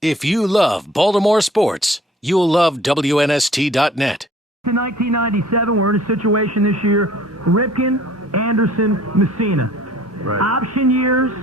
If you love Baltimore sports, you'll love WNST.net. In 1997, we're in a situation this year, Ripken, Anderson, Mussina. Right. Option years,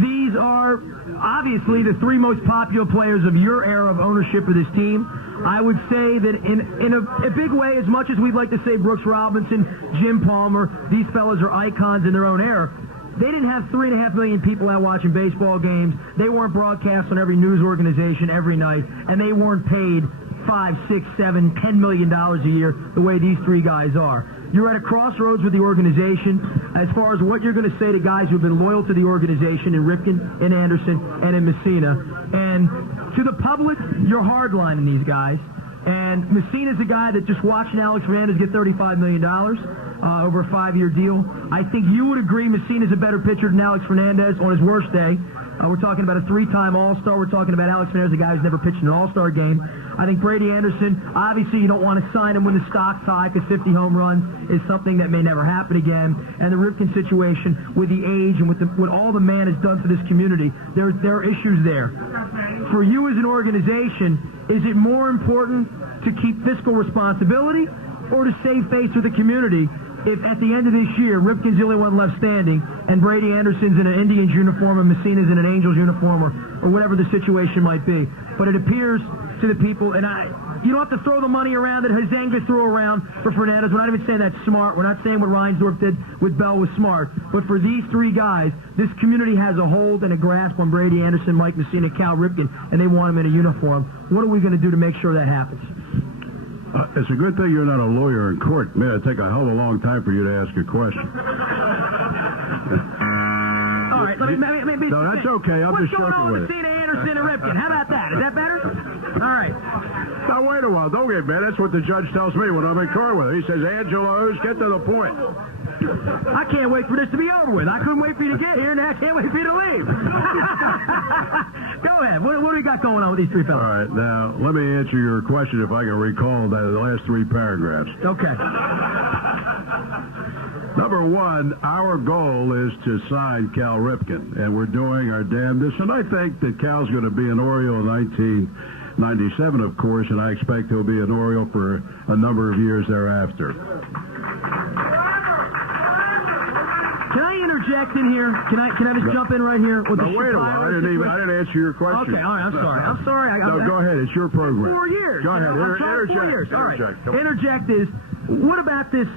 these are obviously the three most popular players of your era of ownership of this team. I would say that in a big way, as much as we'd like to say Brooks Robinson, Jim Palmer, these fellas are icons in their own era, they didn't have 3.5 million people out watching baseball games. They weren't broadcast on every news organization every night, and they weren't paid $5, $6, $7, $10 million a year the way these three guys are. You're at a crossroads with the organization as far as what you're going to say to guys who've been loyal to the organization in Ripken, in Anderson, and in Mussina. And to the public, you're hardlining these guys. And Mussina's a guy that just watching Alex Fernandez get $35 million over a 5-year deal. I think you would agree Mussina's a better pitcher than Alex Fernandez on his worst day. We're talking about a 3-time All-Star. We're talking about Alex Fernandez, a guy who's never pitched an All-Star game. I think Brady Anderson, obviously you don't want to sign him when the stock's high because 50 home runs is something that may never happen again. And the Ripken situation with the age and with what all the man has done for this community, there are issues there. For you as an organization, is it more important to keep fiscal responsibility or to save face with the community if at the end of this year, Ripken's the only one left standing, and Brady Anderson's in an Indians uniform and Mussina's in an Angels uniform, or whatever the situation might be? But it appears to the people, and you don't have to throw the money around that Hazenga threw around for Fernandez. We're not even saying that's smart. We're not saying what Reinsdorf did with Bell was smart. But for these three guys, this community has a hold and a grasp on Brady Anderson, Mike Mussina, Cal Ripken, and they want him in a uniform. What are we going to do to make sure that happens? It's a good thing you're not a lawyer in court. Man, it'd take a hell of a long time for you to ask a question. All right, maybe no, that's okay. I'm just joking with it. What's going on with Mussina, Anderson, and Ripken? How about that? Is that better? All right. Now, wait a while. Don't get mad. That's what the judge tells me when I'm in court with him. He says, Angelos, get to the point. I can't wait for this to be over with. I couldn't wait for you to get here, and I can't wait for you to leave. Go ahead. What do we got going on with these three fellas? All right. Now, let me answer your question if I can recall the last 3 paragraphs. Okay. Number one, our goal is to sign Cal Ripken, and we're doing our damnedest. And I think that Cal's going to be an Oriole in 1997, of course, and I expect he'll be an Oriole for a number of years thereafter. Can I interject in here? Can I just jump in right here? With wait a while. I didn't answer your question. Okay, all right, I'm sorry. No, go ahead. It's your program. 4 years. Go ahead. Interject. 4 years. All right. Interject is, what about this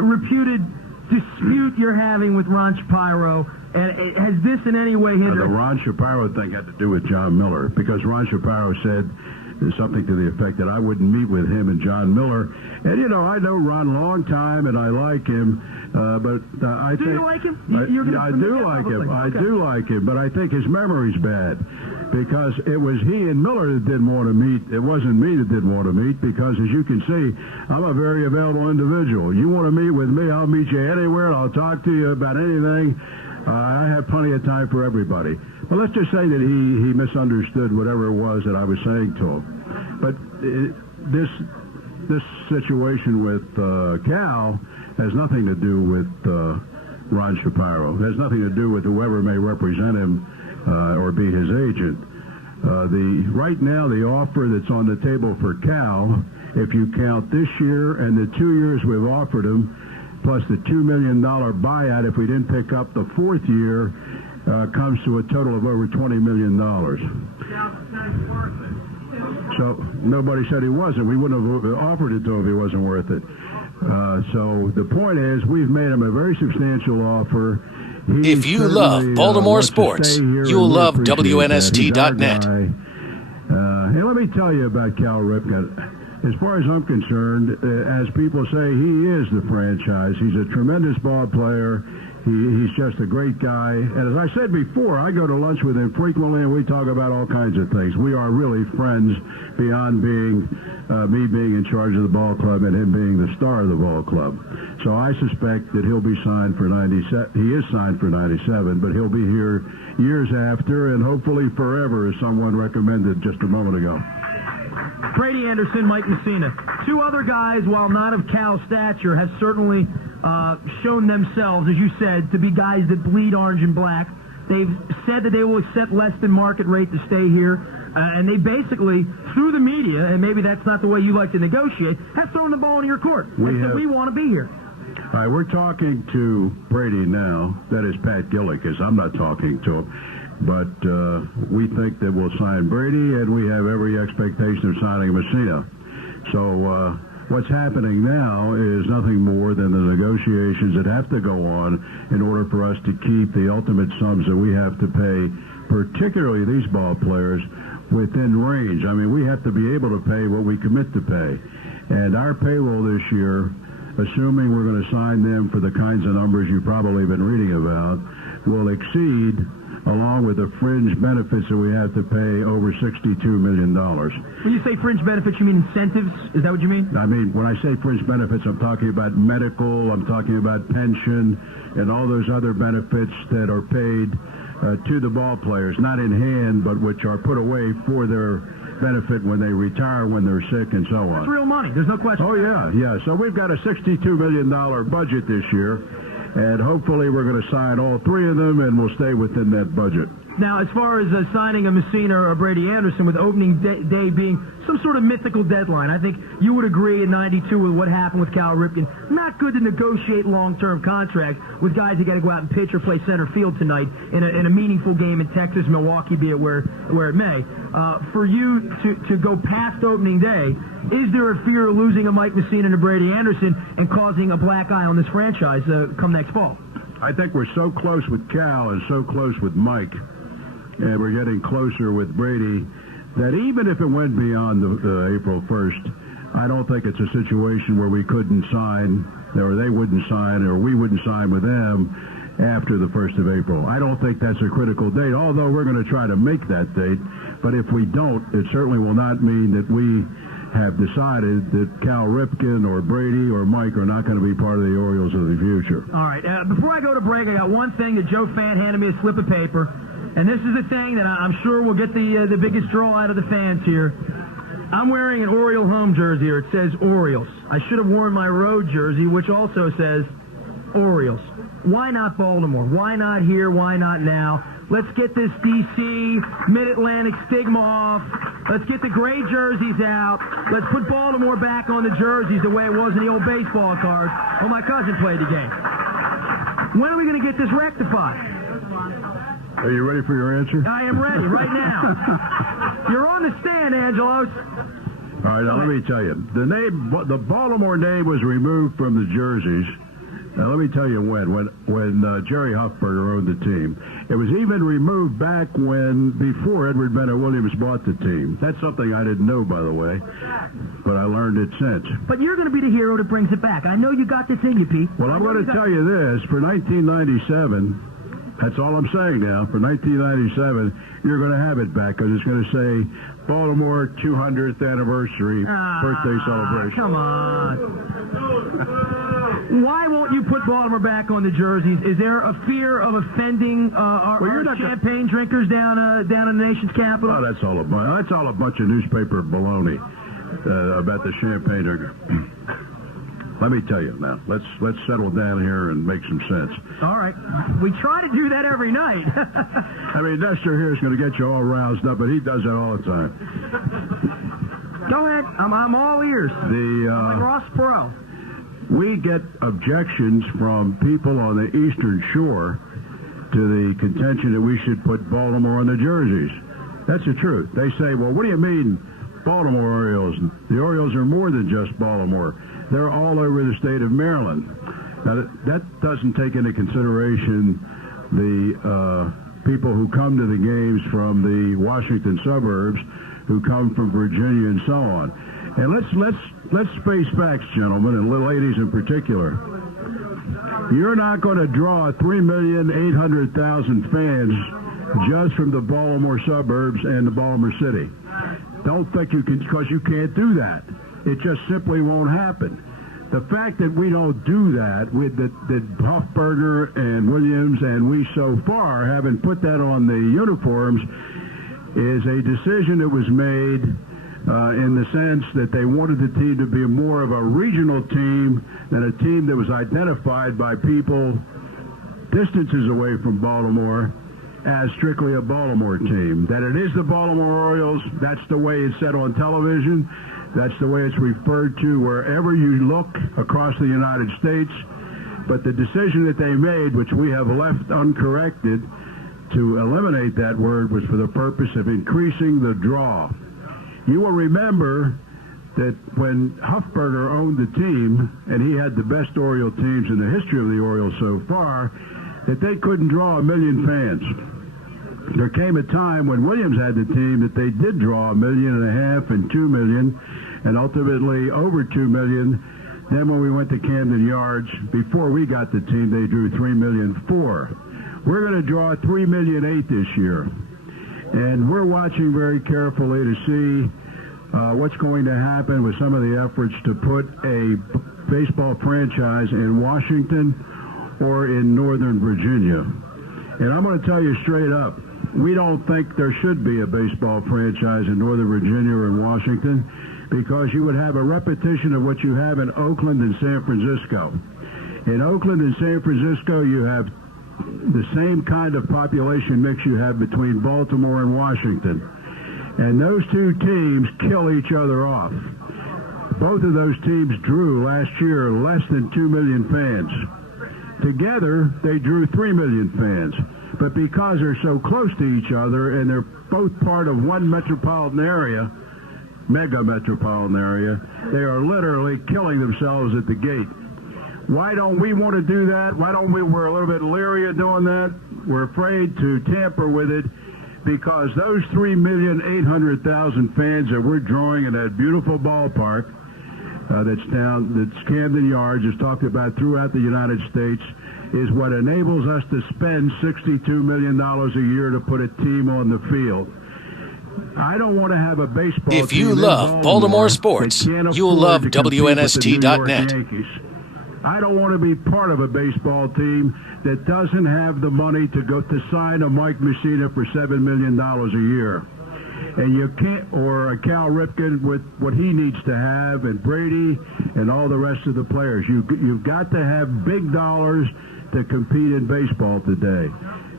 reputed dispute you're having with Ron Shapiro? And has this in any way hindered? The Ron Shapiro thing had to do with John Miller, because Ron Shapiro said something to the effect that I wouldn't meet with him and John Miller. And, I know Ron a long time, and I like him. But I think... Do you like him? I do like him. I do like him, but I think his memory's bad. Because it was he and Miller that didn't want to meet. It wasn't me that didn't want to meet, because, as you can see, I'm a very available individual. You want to meet with me, I'll meet you anywhere, and I'll talk to you about anything. I have plenty of time for everybody. But let's just say that he misunderstood whatever it was that I was saying to him. But this situation with Cal has nothing to do with Ron Shapiro. It has nothing to do with whoever may represent him or be his agent. Right now, the offer that's on the table for Cal, if you count this year and the 2 years we've offered him, plus the $2 million buyout if we didn't pick up the 4th year, comes to a total of over $20 million. So nobody said he wasn't. We wouldn't have offered it to him if he wasn't worth it. So the point is, we've made him a very substantial offer. If you love Baltimore sports, you'll love WNST.net. And let me tell you about Cal Ripken. As far as I'm concerned, as people say, he is the franchise. He's a tremendous ball player. He's just a great guy. And as I said before, I go to lunch with him frequently, and we talk about all kinds of things. We are really friends beyond being me being in charge of the ball club and him being the star of the ball club. So I suspect that he'll be signed for 97. He is signed for 97, but he'll be here years after, and hopefully forever, as someone recommended just a moment ago. Brady Anderson, Mike Mussina. 2 other guys, while not of Cal's stature, have certainly shown themselves, as you said, to be guys that bleed orange and black. They've said that they will accept less than market rate to stay here. And they basically, through the media, and maybe that's not the way you like to negotiate, have thrown the ball in your court. We want to be here. All right, we're talking to Brady now. That is Pat Gillick, as I'm not talking to him. But we think that we'll sign Brady, and we have every expectation of signing Mussina. So what's happening now is nothing more than the negotiations that have to go on in order for us to keep the ultimate sums that we have to pay, particularly these ball players, within range. I mean, we have to be able to pay what we commit to pay. And our payroll this year, assuming we're going to sign them for the kinds of numbers you've probably been reading about, will exceed, along with the fringe benefits that we have to pay, over $62 million. When you say fringe benefits, you mean incentives? Is that what you mean? I mean, when I say fringe benefits, I'm talking about medical, I'm talking about pension, and all those other benefits that are paid to the ball players, not in hand, but which are put away for their benefit when they retire, when they're sick, and so on. That's real money. There's no question. Oh, yeah. So we've got a $62 million budget this year, and hopefully we're going to sign all three of them, and we'll stay within that budget. Now, as far as signing a Mussina or a Brady Anderson, with opening day being some sort of mythical deadline, I think you would agree in '92 with what happened with Cal Ripken. Not good to negotiate long-term contracts with guys that got to go out and pitch or play center field tonight in a meaningful game in Texas, Milwaukee, be it where it may. For you to go past opening day, is there a fear of losing a Mike Mussina and a Brady Anderson and causing a black eye on this franchise come next fall? I think we're so close with Cal and so close with Mike, and we're getting closer with Brady, that even if it went beyond the April 1st, I don't think it's a situation where we couldn't sign, or they wouldn't sign, or we wouldn't sign with them after the 1st of April. I don't think that's a critical date, although we're going to try to make that date. But if we don't, it certainly will not mean that we have decided that Cal Ripken or Brady or Mike are not going to be part of the Orioles of the future. All right. Before I go to break, I got one thing that Joe Fant handed me, a slip of paper. And this is the thing that I'm sure will get the biggest draw out of the fans here. I'm wearing an Oriole home jersey here. It says Orioles. I should have worn my road jersey, which also says Orioles. Why not Baltimore? Why not here? Why not now? Let's get this D.C. Mid-Atlantic stigma off. Let's get the gray jerseys out. Let's put Baltimore back on the jerseys the way it was in the old baseball cards when my cousin played the game. When are we going to get this rectified? Are you ready for your answer? I am ready right now. You're on the stand, Angelos. All right, now let me tell you. The Baltimore name was removed from the jerseys. Now, let me tell you when Jerry Huffberger owned the team. It was even removed back before Edward Bennett Williams bought the team. That's something I didn't know, by the way, but I learned it since. But you're going to be the hero that brings it back. I know you got this in you, Pete. Well, I'm going to tell you this. For 1997... that's all I'm saying now. For 1997, you're going to have it back because it's going to say Baltimore 200th anniversary birthday celebration. Come on. Why won't you put Baltimore back on the jerseys? Is there a fear of offending our champagne drinkers down in the nation's capital? Oh, that's all a bunch of newspaper baloney about the champagne drinker. Let me tell you now. Let's settle down here and make some sense. All right. We try to do that every night. I mean, Nestor here is going to get you all roused up, but he does that all the time. Go ahead. I'm all ears. I'm like Ross Perot. We get objections from people on the Eastern Shore to the contention that we should put Baltimore on the jerseys. That's the truth. They say, well, what do you mean Baltimore Orioles? The Orioles are more than just Baltimore. They're all over the state of Maryland. Now, that doesn't take into consideration the people who come to the games from the Washington suburbs, who come from Virginia and so on. And let's face facts, gentlemen, and ladies in particular. You're not going to draw 3,800,000 fans just from the Baltimore suburbs and the Baltimore city. Don't think you can, because you can't do that. It just simply won't happen. The fact that we don't do that, that Huffberger and Williams and we so far haven't put that on the uniforms, is a decision that was made in the sense that they wanted the team to be more of a regional team than a team that was identified by people distances away from Baltimore as strictly a Baltimore team. That it is the Baltimore Orioles, that's the way it's said on television. That's the way it's referred to wherever you look across the United States. But the decision that they made, which we have left uncorrected, to eliminate that word was for the purpose of increasing the draw. You will remember that when Huffberger owned the team, and he had the best Oriole teams in the history of the Orioles so far, that they couldn't draw 1 million fans. There came a time when Williams had the team that they did draw 1.5 million and 2 million, and ultimately over 2 million. Then when we went to Camden Yards, before we got the team, they drew 3.4 million. We're going to draw 3.8 million this year. And we're watching very carefully to see what's going to happen with some of the efforts to put a baseball franchise in Washington or in Northern Virginia. And I'm going to tell you straight up, we don't think there should be a baseball franchise in Northern Virginia or in Washington, because you would have a repetition of what you have in Oakland and San Francisco. In Oakland and San Francisco, you have the same kind of population mix you have between Baltimore and Washington. And those two teams kill each other off. Both of those teams drew last year less than 2 million fans. Together, they drew 3 million fans. But because they're so close to each other and they're both part of one metropolitan area, mega metropolitan area, they are literally killing themselves at the gate. Why don't we want to do that? Why don't we're a little bit leery of doing that? We're afraid to tamper with it because those 3,800,000 fans that we're drawing in that beautiful ballpark that's Camden Yards, is talked about throughout the United States, is what enables us to spend $62 million a year to put a team on the field. I don't want to have a baseball team. If you love Baltimore sports, you'll love WNST.net. I don't want to be part of a baseball team that doesn't have the money to go to sign a Mike Mussina for $7 million a year. And you can't, or a Cal Ripken with what he needs to have, and Brady and all the rest of the players. You've got to have big dollars to compete in baseball today.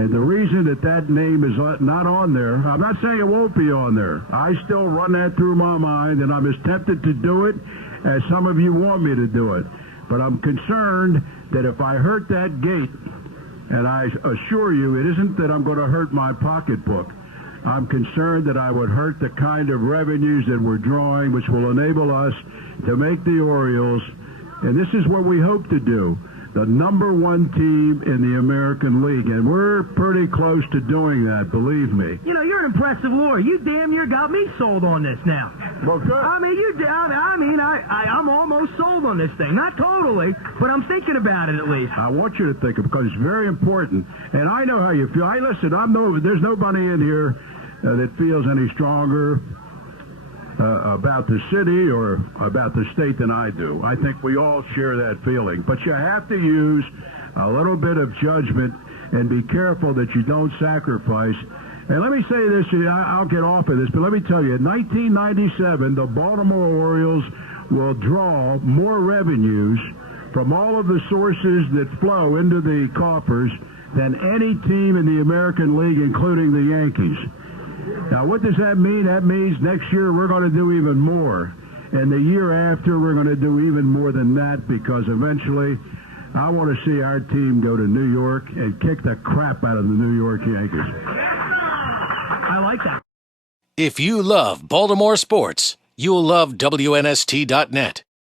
And the reason that name is not on there, I'm not saying it won't be on there. I still run that through my mind, and I'm as tempted to do it as some of you want me to do it. But I'm concerned that if I hurt that gate, and I assure you it isn't that I'm going to hurt my pocketbook, I'm concerned that I would hurt the kind of revenues that we're drawing, which will enable us to make the Orioles, and this is what we hope to do, the #1 team in the American League. And we're pretty close to doing that, believe me. You know, you're an impressive lawyer. You damn near got me sold on this now. Well, good. I'm almost sold on this thing. Not totally, but I'm thinking about it at least. I want you to think of it because it's very important. And I know how you feel. There's nobody in here that feels any stronger about the city or about the state than I do. I think we all share that feeling. But you have to use a little bit of judgment and be careful that you don't sacrifice. And let me say this, I'll get off of this, but let me tell you, in 1997, the Baltimore Orioles will draw more revenues from all of the sources that flow into the coffers than any team in the American League, including the Yankees. Now, what does that mean? That means next year we're going to do even more. And the year after, we're going to do even more than that, because eventually I want to see our team go to New York and kick the crap out of the New York Yankees. I like that. If you love Baltimore sports, you'll love WNST.net.